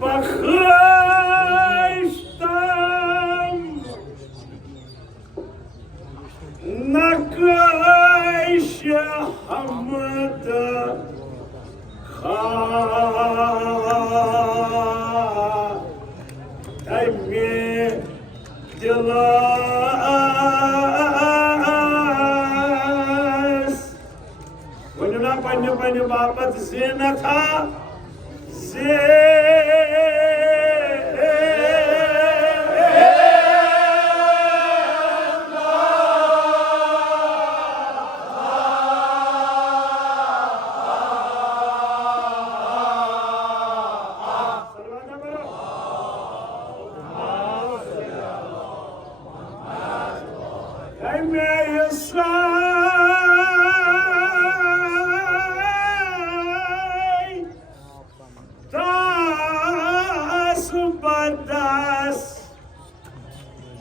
Bakıştam nakış hamda Taymi dilas Bununa panı bapat zinata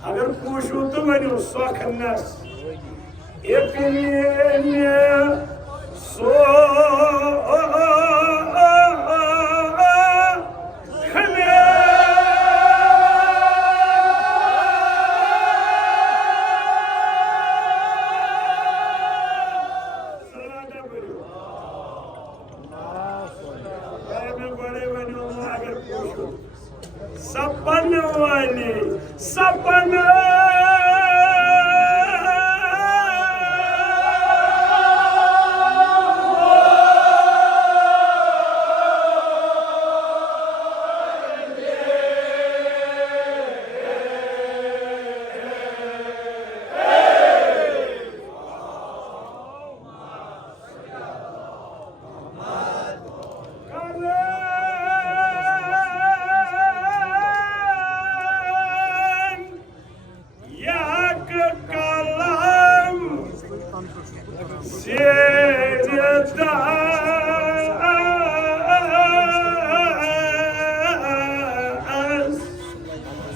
Agar pushu tu mani uswakannas epininya so Sapana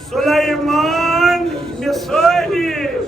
Sulaiman Misali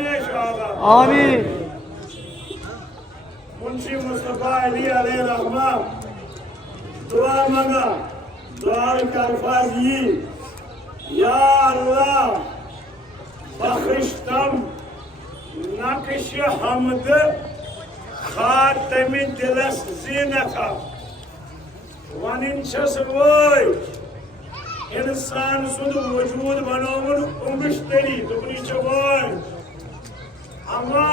आमीन मुंशी मुस्तफा अली अलैहि रहमा दुआ मांगा दुआ के अल्फाज ये या अल्लाह बख्शितम नक्श हमद खातम दिलस ज़ीनता वनिन छस वोय इंसान सुद वजूद बनोमुन उंगश्तरी दुबनी चवोय अमा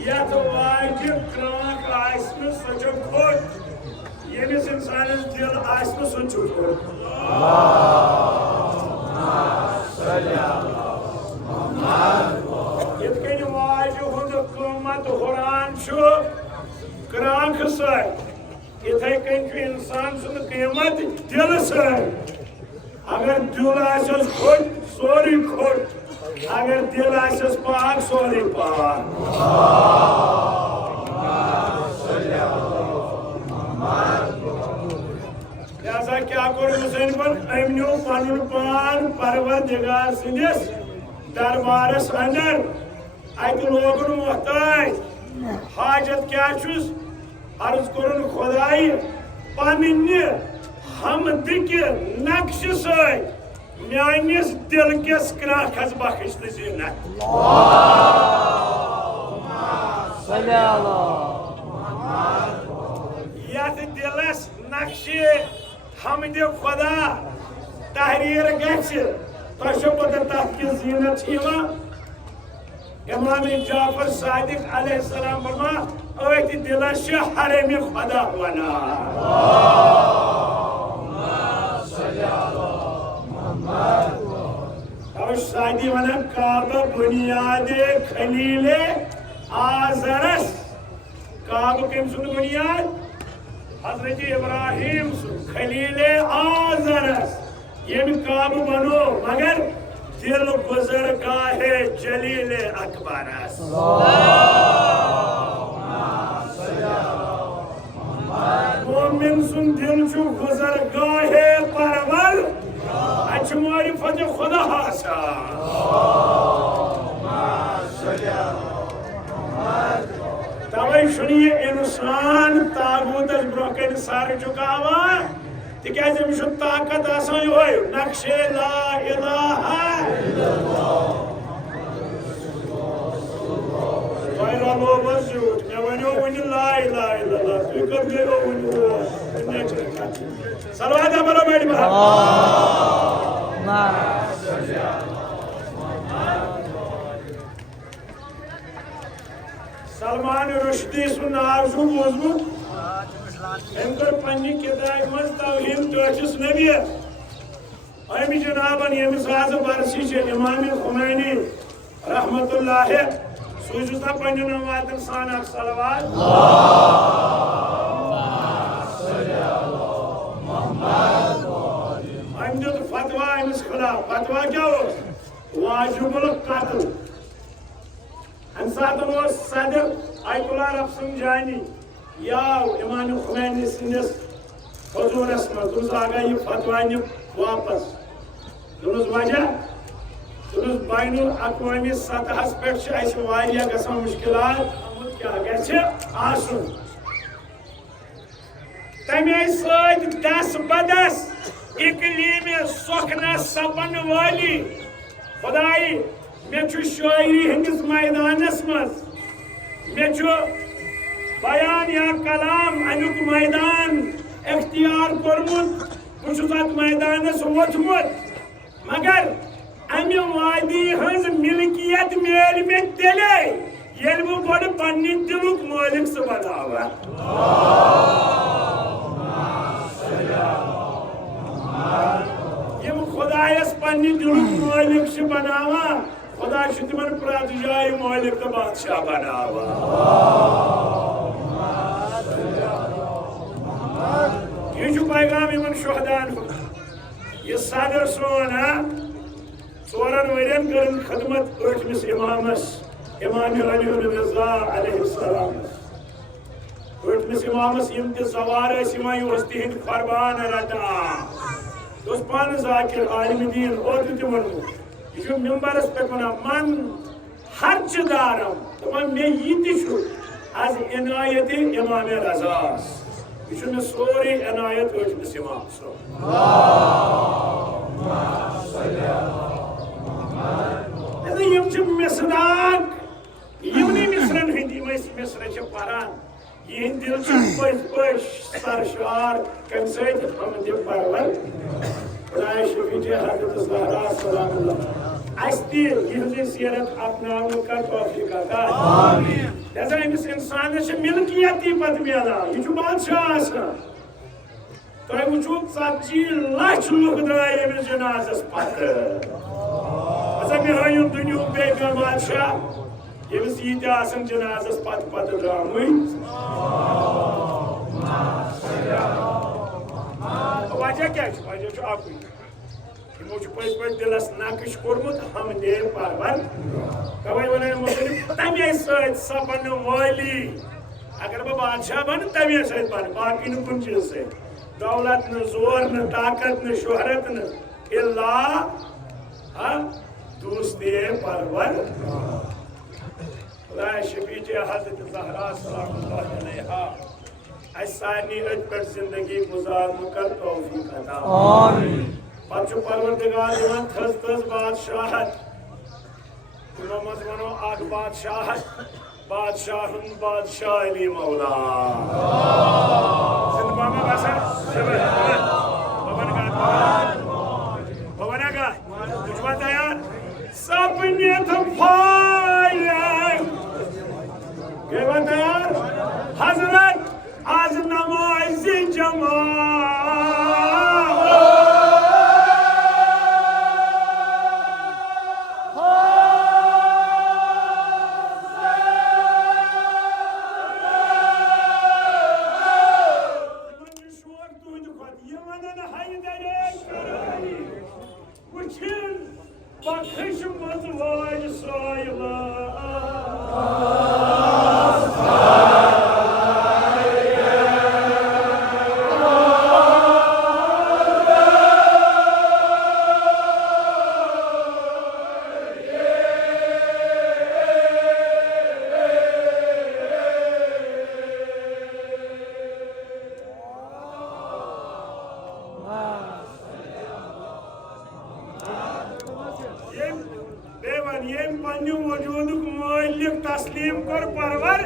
यत वाजिब क्रांक आसनु सच खोट यमिस इंसानस दिल आसनु सच खोट यत कन वाजु हुंद क़ीमत हुरान छु क्रांक से इथे कन इंसान सुन क़ीमत दिल से अगर दिल आसस खोट सोरी खोट अगर दिल आसस पाक सोरी पाक लिहाजा क्या कर हुसैन पर अमनो पनुन पान परवरदिगार सिंदिस दरबारस अंदर अत लोगन मोहताज हाजत क्या छुस अर्ज करुन खुदाई पन्ने हमद के नक्श से मानिस दिल किस क्राखस बख्श ज़ीनत यथ दिलस नक्श हमद खुदा तहरीर गछ तह पता तथ की ज़ीनत इमाम जाफर सादिक अलैहिस्सलाम फरमा अति दिलस हरम खुदा वना अब सादी वना काबा बुनियाद खलील आजरस काबा कम सुन बुनियाद हजरत इब्राहिम खलील आजरस ये काबा बनो मगर दिल गुजर गाहे जलील अकबरस मोमिन सुन दिल चु गुजर गाहे परवल अच्छ मारिफत खुदा हासा तवे सुनिए इंसान तागूत ब्रोकन सार चुकावा तिकाज अमिस ताकत आसान योय नक्शे ला इलाहा तोय रलो बजूत मे वनो वन ला इलाहा इल्लल्लाह तु कर गयो वन सलवात बरो बैठ बा सलमान रुश्दी सुन नाव छु बोजमु इनकर पन्नी किताब मज तौहीद तोचिस नबी अमि जनाबन यमिस आज बरसी छे इमाम खुमैनी रहमतुल्लाह सूजुता पन्नी नवातन सान सलवात हम जो फतवा इस खिलाफ फतवा क्या हो वाजिबुल कत्ल अंसात वो सदर आयतुल्लाह रफसंजानी याव इमाम खुमैनी सिंदस हुजूरस में तुम आगा ये फतवा नि वापस तुमस वजह तुमस बैनुल अक़वामी सतहस पे वारिया गसान मुश्किलात क्या गछे आसुन तमे सद दस बदस इकलीम सोखना सपन वाली खुदाई मे छु शायरी हंदिस मैदानस मज मे छु बयान या कलाम अमुक मैदान इख्तियार कोरमुत बहुत मैदान वोथमुत मगर अमे वादी हज मिलकियत मेल मे तेले ये बह पन्ने दिलुक मालिक सह बनावा यम खुदायस पन्ने दिलुक मालिक बनावा खुदा तिमन प्रत जाय मालिक तो बादशाह बनावा ये पैगाम इन शहदान यह सदर सोन 4 वरियन कर खदमत अठमिस इमामस इमाम अली रज़ा अलैहिस्सलाम अठमिस इमामस यम ते सवार तिहद फरमान रटा पान जाकिर आलिम दीन ओत तिमन यह मिंबरस पे वन मन हर्च दारम दपान मे यह आज इनायत इमाम रज़ास यह सोरे इनायत अठमिस इमाम सो मिसराक यमनी मिसरन हंदी मिसर पारान यह दिल पज पज सरशार कम सद परवर खुदाए शफीज हज़रत ज़हरा सलामुल्लाह अस्ति यह सीरत अपनाने का तौफीक अता आमीन जैसा इस इंसान से मिलकियत पत मिलान यह बादशाह आसान तो वो 40 लाख लोग द्राय यमिस जनाजस पत मे हायु दुनिया बेगा बादशाह यमिस यीत आसन जनाजस पत पत द्रामुय वजह क्या वजह अकुई यमो पज पज दिलस नक्श कोरमुत हम दे परवर तवे वन तमे सपन वाली अगर बह बादशाह बन तमे सत बन बाकी न कुन चीज से दौलत न जोर न ताकत न शोहरत न इल्ला दोस्ती परवर खुदा शफीज हज़रत ज़हरा सलामुल्लाह अलैहा सारी अत पे जिंदगी गुजार कर तौफीक अता आमीन पछ परवरदिगार दिवान थस थस बादशाहत तिमो मज वनो आख बादशाहत बादशाहुन बादशाह अली मौला जिंदगी में बसा भवन का तुझ तैयार सपने तो फाया ये तैयार हजरत आज नमाज जमा तस्लीम कर परवर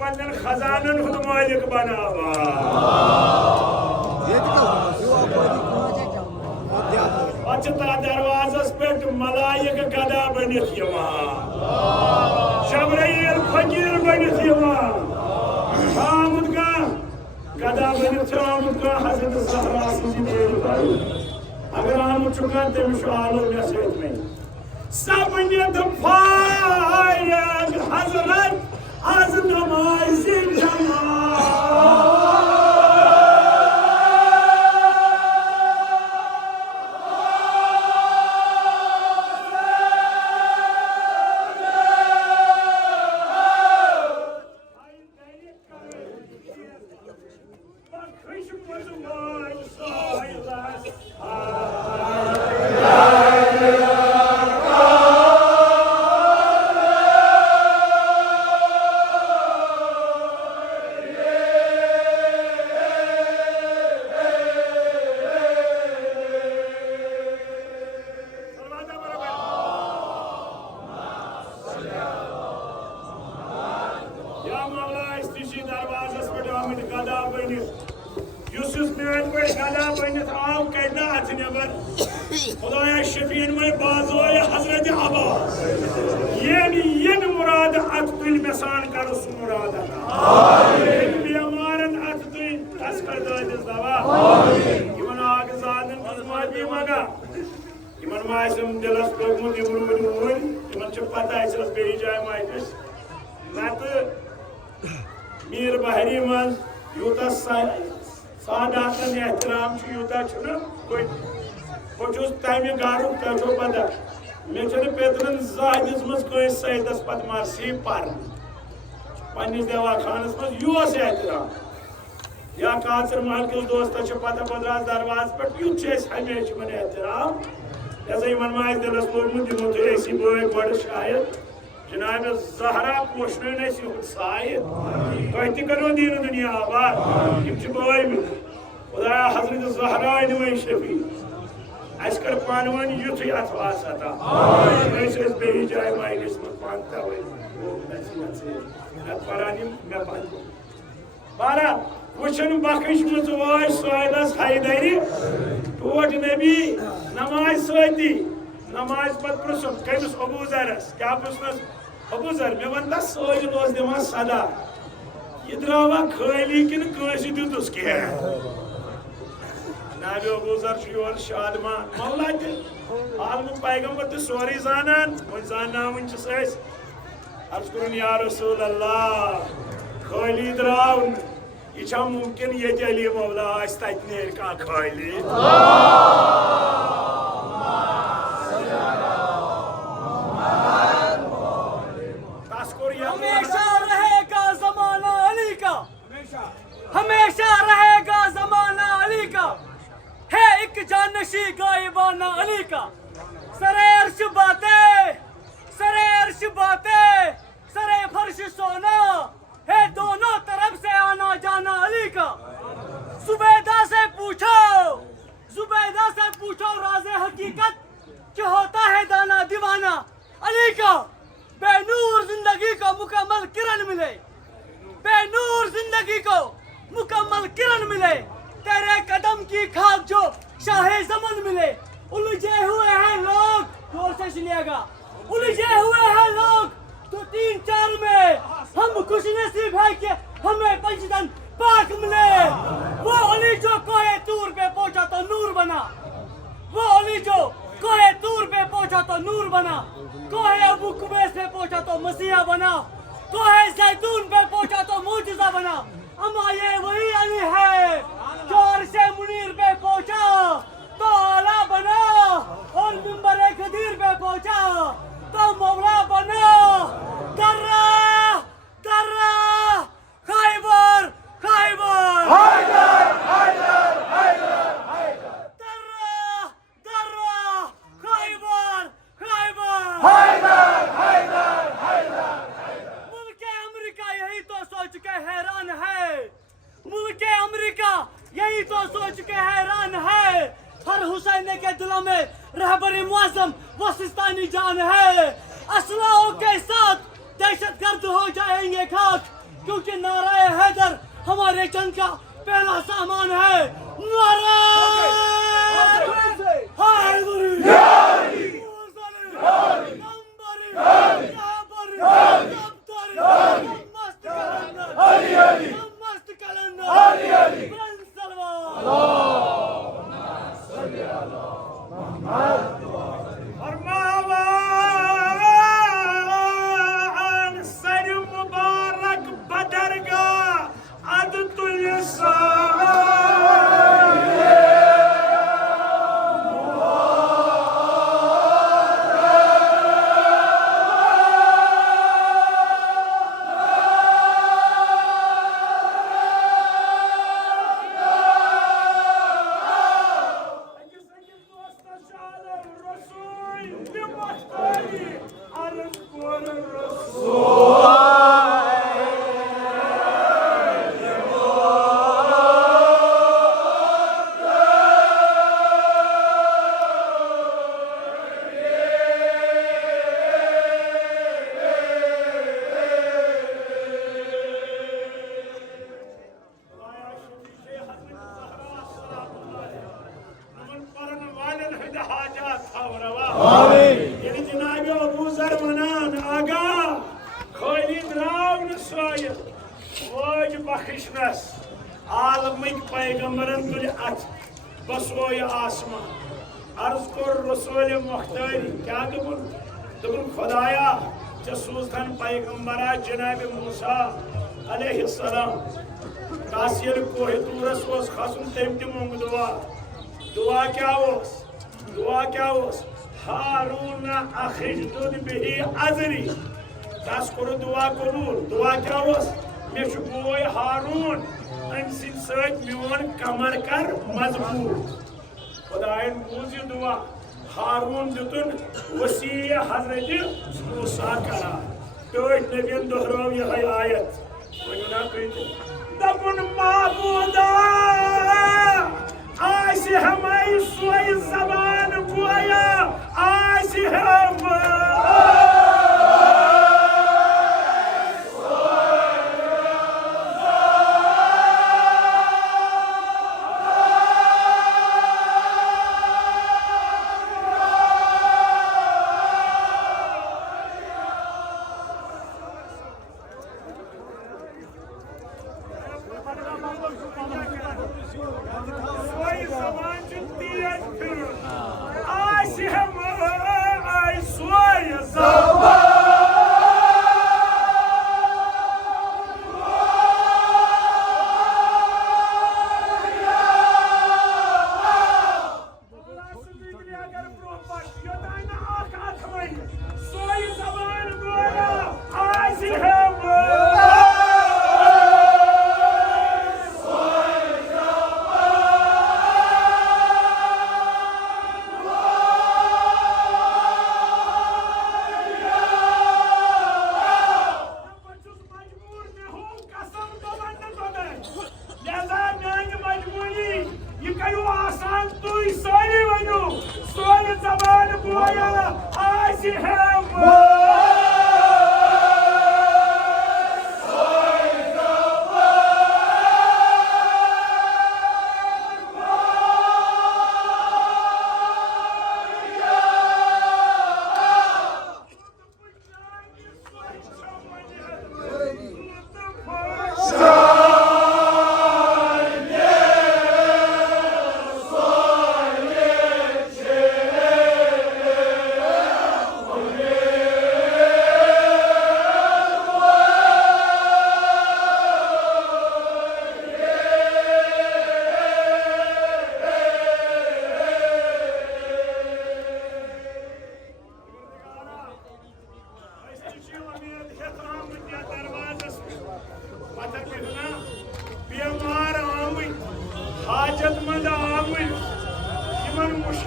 पन्न खजानन हुद मालिक बनावा दरवाजस पे मलाइक गदा बनित शबरईल फकीर बनित आमुद का गदा बनित आमुद का हजरत ज़हरा अगर आमुद चुका तमिश आलो मे सत में सबनियत फायद हजरत आज नमाज जमा खुदाया शफीन में बाज़ोय हजरत अब्बास ये मुराद अतुल मसान कर उस मुराद आमीन बीमारन अतुल तस्कर दादिस दवा आमीन यमन आग जादन खदमत मगा यमन मासम दिलस लोगमत यमन यमन छ पता है सस बे जाय माइस नत मीर बहरी मन यूता सादातन एहतराम छ यूता छ कोई बहुत तमें गारुक तो पता मे पेतरन जाहिदस मज कस सैदस पत मरसी पर पन्निस दवा खानस मज योस एहतराम या काचर महल किस दोस्त पता बदराज दरवाज पे युत हमेशा मन एहतराम जैसे मन माज दिलस लोगमुत दिमो तो बोय बड़ शायद जनाब ज़हरा पोशन साय तुम करो दीन दुनिया आबाद यम बोय खुदाया हजरत ज़हरा नुई शफी अस्कर पानवन युथ अथ वासता बे जाय माइलिस मत पानता परानी मे पान बारा वुचन बखश मज वाय सोयलस हैदरी टोट नबी नमाज सती नमाज पत पृसुन कमिस अबूजरस क्या पृसनस अबूजर मे वन दस सोज दोस दिवान सदा यह द्रावा खाली किन कस दितुस कह नाबी अबूजर योर शादमान मौला आलम पैगंबर तो सोरी जानान वो जानना अर्ज कर या रसूल अल्लाह खाली द्रावन यह मुमकिन ये अली मौला तत नेर का खाली हमेशा रहेगा जमाना अली का हमेशा रहेगा जमाना अली का है एक जानशी गायबाना अली का सरे अर्श बातें सरे फर्श सोना है दोनों तरफ से आना जाना अली का जुबैदा से पूछो राज़े हकीकत क्या होता है दाना दीवाना अली का बेनूर जिंदगी को मुकम्मल किरण मिले बेनूर जिंदगी को मुकम्मल किरण मिले तेरे कदम की खाक जो शाहे ज़मन मिले उलझे हुए हैं लोग जोर से सुनिएगा उलझे हुए हैं लोग तो 3-4 में बना, कोहे जैतून पे पहुंचा तो मुजिजा बना। अमा ये वही अली है जो अर्शे मुनीर पे पहुंचा तो आला बना, और मिंबर खदीर पे पहुंचा तो मौला बना। दर्रा दर्रा खैबर खैबर हैदर हैदर हैदर हैदर दर्रा दर्रा खैबर खैबर हैदर हैदर हैदर। मुल्के अमेरिका यही तो सोच के हैरान है, मुल्के अमेरिका यही तो सोच के हैरान है। हर हुसैन के दिलों में रहबरी मुआज़्ज़म वो सिस्तानी जान है। असलाओं के साथ दहशतगर्द हो जाएंगे खाक, क्योंकि नाराए हैदर हमारे जंग का पहला सामान है। आलमिक पैगंबरन तुल अथ बसोय आसमान अर्ज कर रसूल मुख्तारी क्या दोपन खुदाया चे सूजन पैगंबरा जनाब मूसा अलैहिस्सलाम तस ये कोह तूरस खसन तम त मोंग दुआ क्या हारून अखिजदुद बिही अजरी तस कोर दुआ कबूल। दुआ क्या मे बोय हारून अम सत मोन कमर कर मजबूत। खुदायन बूझ दुआ हारून दितुन वसी हजरत मूसा करा टोट नबियन दोहराव यह आयत वना दपुन महबूदा आस हमारी सोई जबान गोया आस हम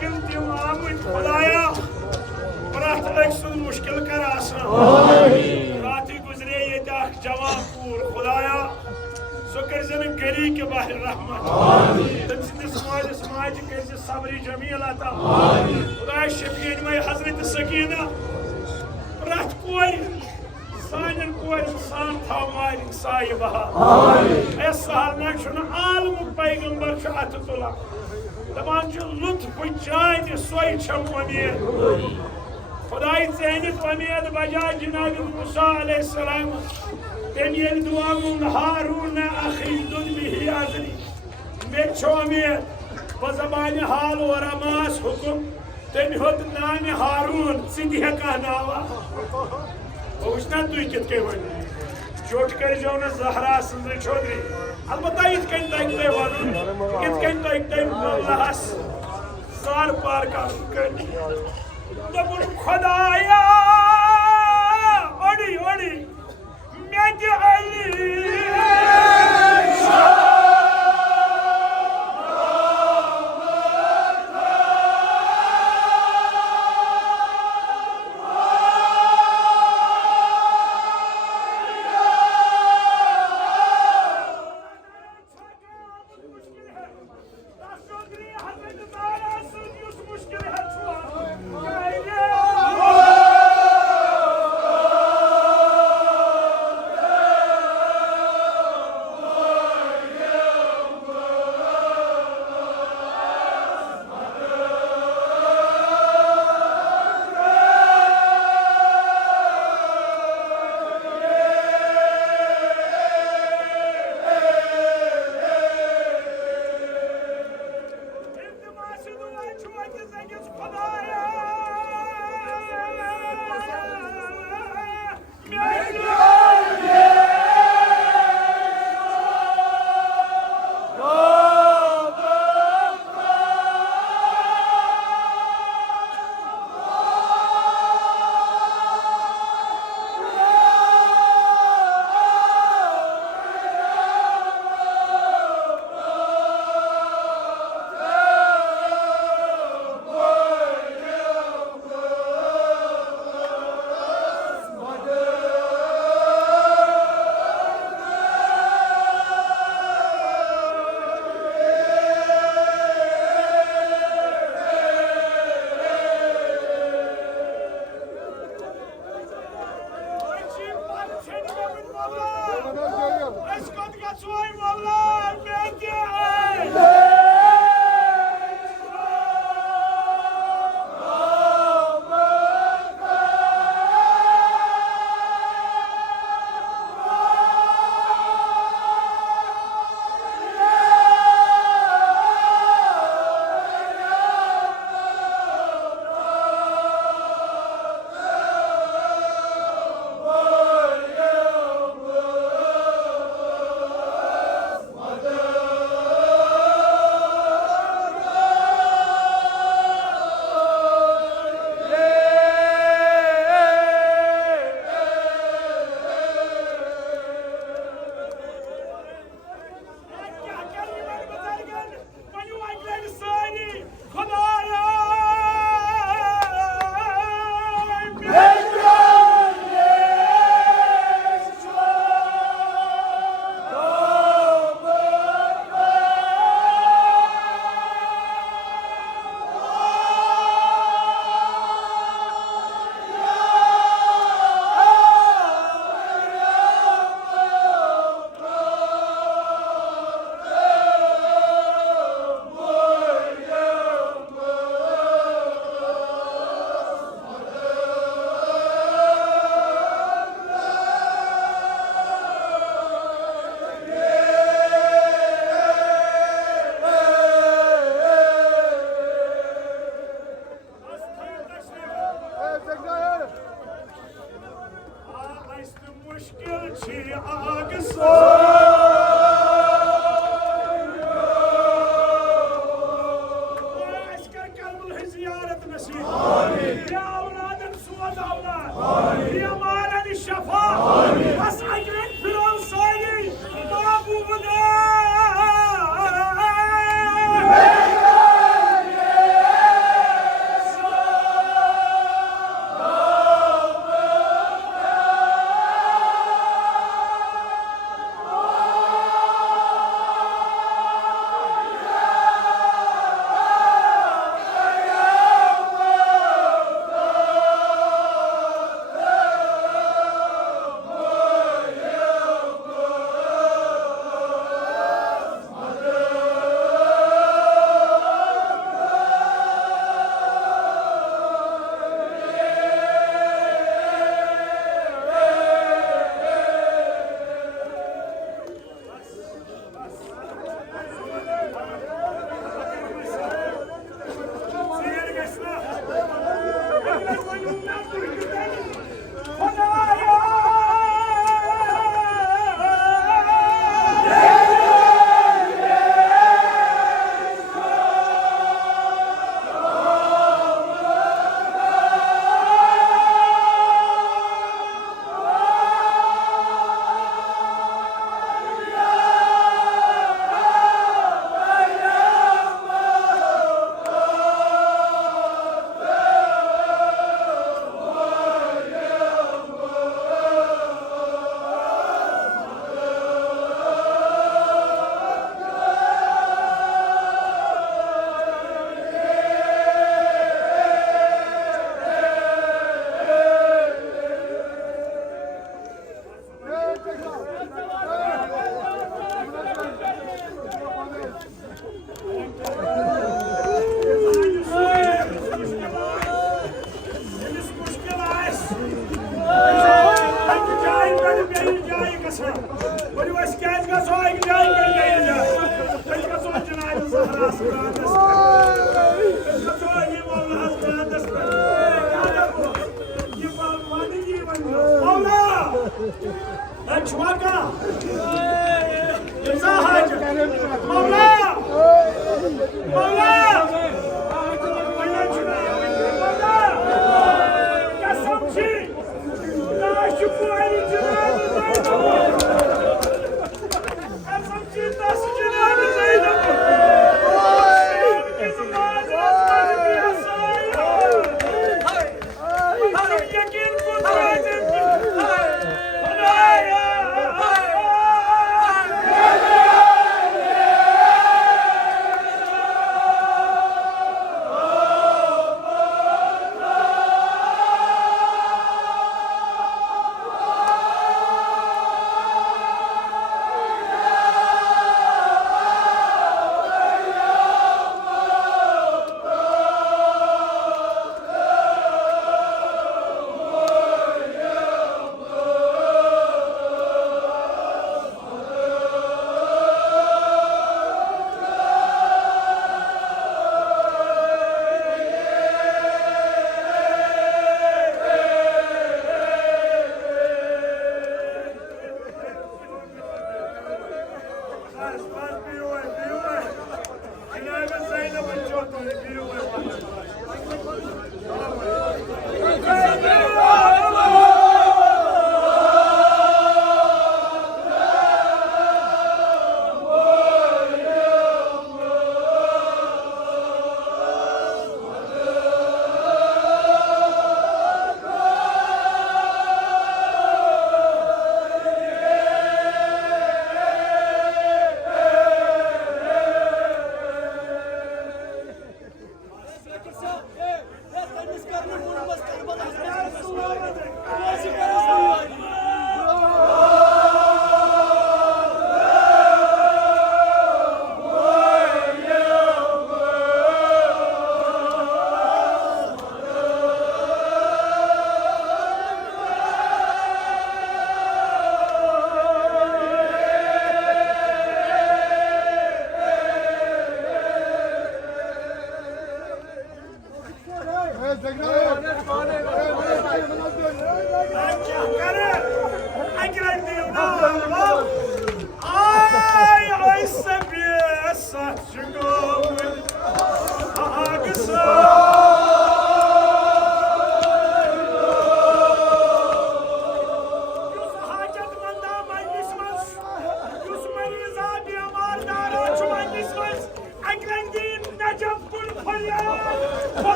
मुश्किल दिम आमुत खुदाया प्रत अक सुन मुश्किल कर आसान रात गुजरे ये जवान पूर खुदाया सो कर गली के बाहर रहमत तम सिंदिस मालिस माज कर सबरी जमील अता खुदा शफीन में हजरत सकीना प्रत कोर सानन कोर सान था मालिक साहिबा ए सहलना छुन आलम पैगंबर छ अत तुला दपान छ लुत्फ जान सोई छ उम्मीद खुदाई ज़हनत उम्मीद बजा जनाब मूसा अलैहि सलाम तम ये दुआ मुन हारून अखी दुन बिही अजरी मे छ उम्मीद बज़बान हाल और अमास हुकुम तम होत नाम हारून सिद्धि का नावा वुचना तुई कित के वन चोट कर जो न ज़हरा सुंदर चौधरी अलबत्ता इत कन तक ते वन इत कन तक ते अल्लाहस सार पार का कर दबुर खुदाया ओडी ओडी मेज अली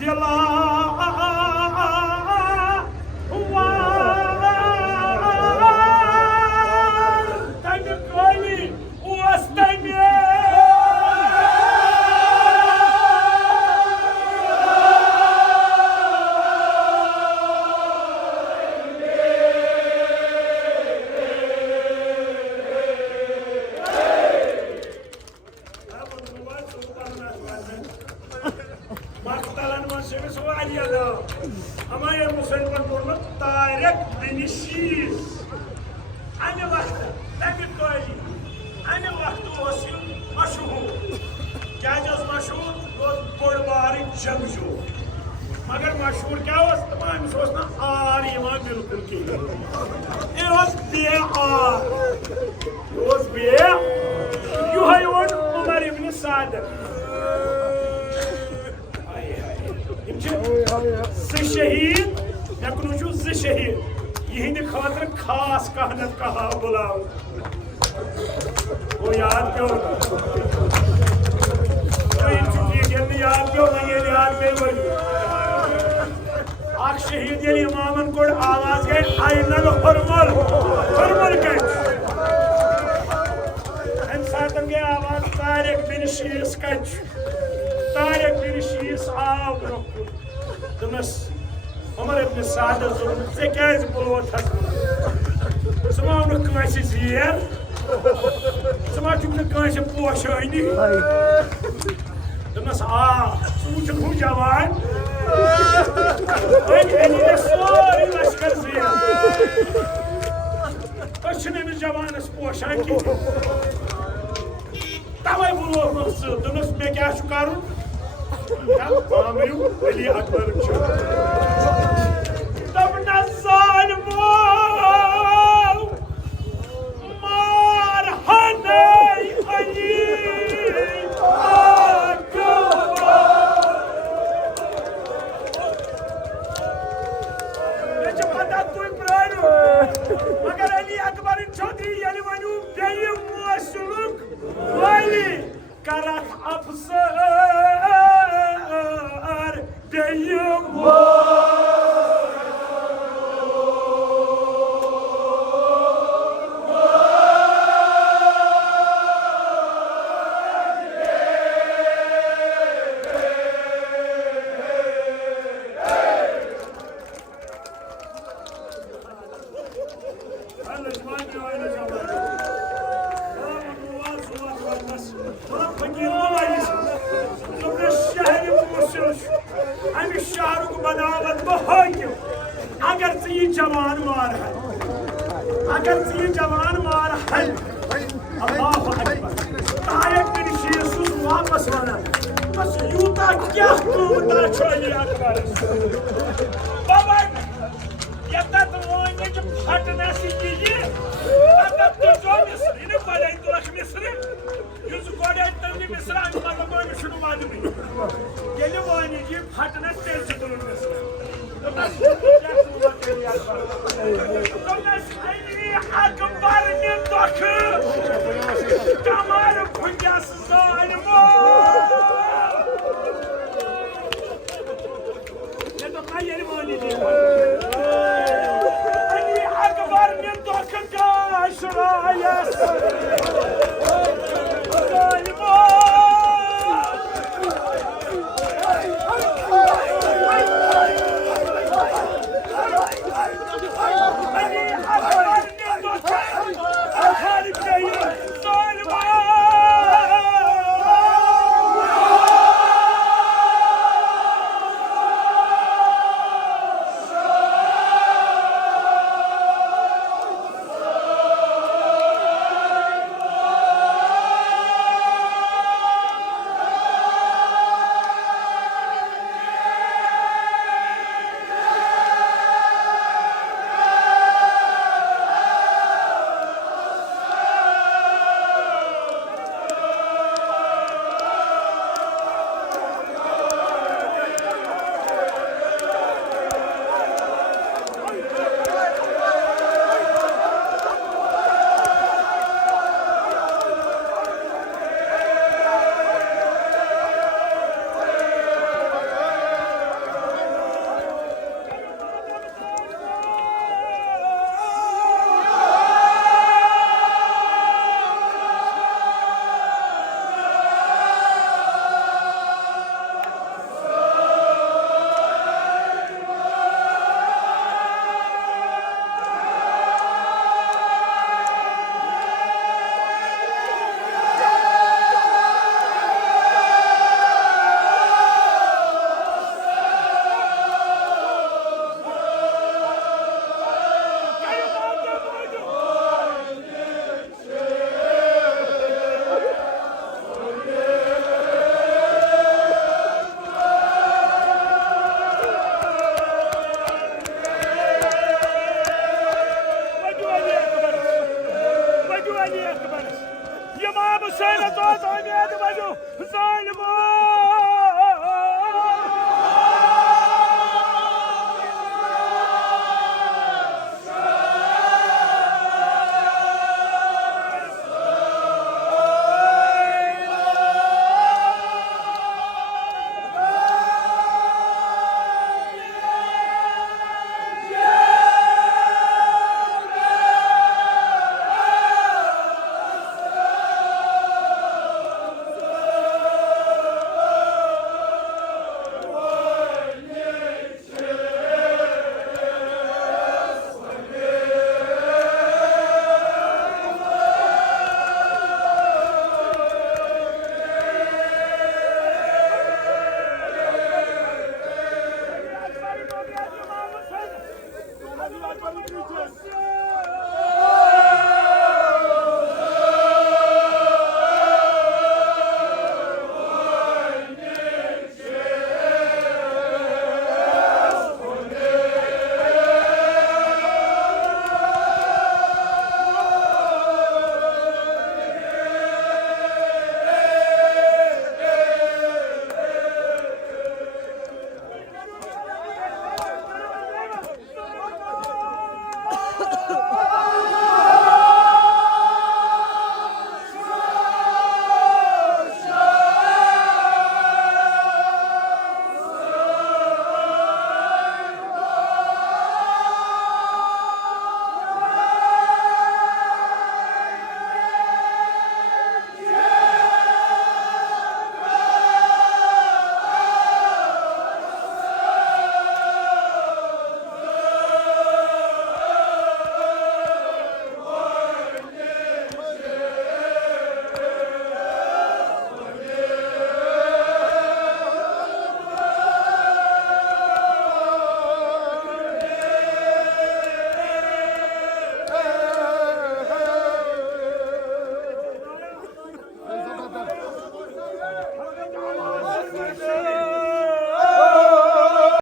दिला तमि काली ओस तमि मकतलन मस वारिया नाव हमारे मुसलमान बोलना तारिक बिन शीस अने वक्त तमि काली अने वक्त मशहूर क्या मशहूर बोड़ बारिक जंगजू मगर मशहूर क्या तमाम ना आर बिल्कुल कहें यह बे युहे ओन उमर इब्न साद शहीद मे कुन शहीद यहंद खातर खास कहनत कहा बुलाव वो याद क्यों याद क्यों नहीं याद पे शहीद ये इमामन को आवाज गए आइनल फरमल फरमल कह सातन गए आवाज तारिक बिन शीस कच तारिक बिन शीस आव दमस उमर इब्न साद से क्या बुलवत समाव कह जीर समा चुक पोशानी दमस आ सह हूँ जवान सोरी लश्कर जीर अमिस जवानस पोशान कह तवे बुलवत दमस मे क्या कर अली अकबर मार अली पता तुम प्राणु मगर अली अकबर चौधरी ये वनु बेयु मसलुक वाली करत अफसर बेयु अगर ये जवान मार है अगर ये जवान मार है अल्लाह अकबर तारिक बिन शीस वापस वन बस यूता क्या कूमता अली अकबर बाबा यता तो फटना सी तब तो मिस्र इन बड़े तुरख मिस्र युस गोड़े तवनी मिस्र मतलब कोई शुरू मालूम नहीं ये वानी जी फटना तेल से तुरख मिस्र अकबर ने तक कमर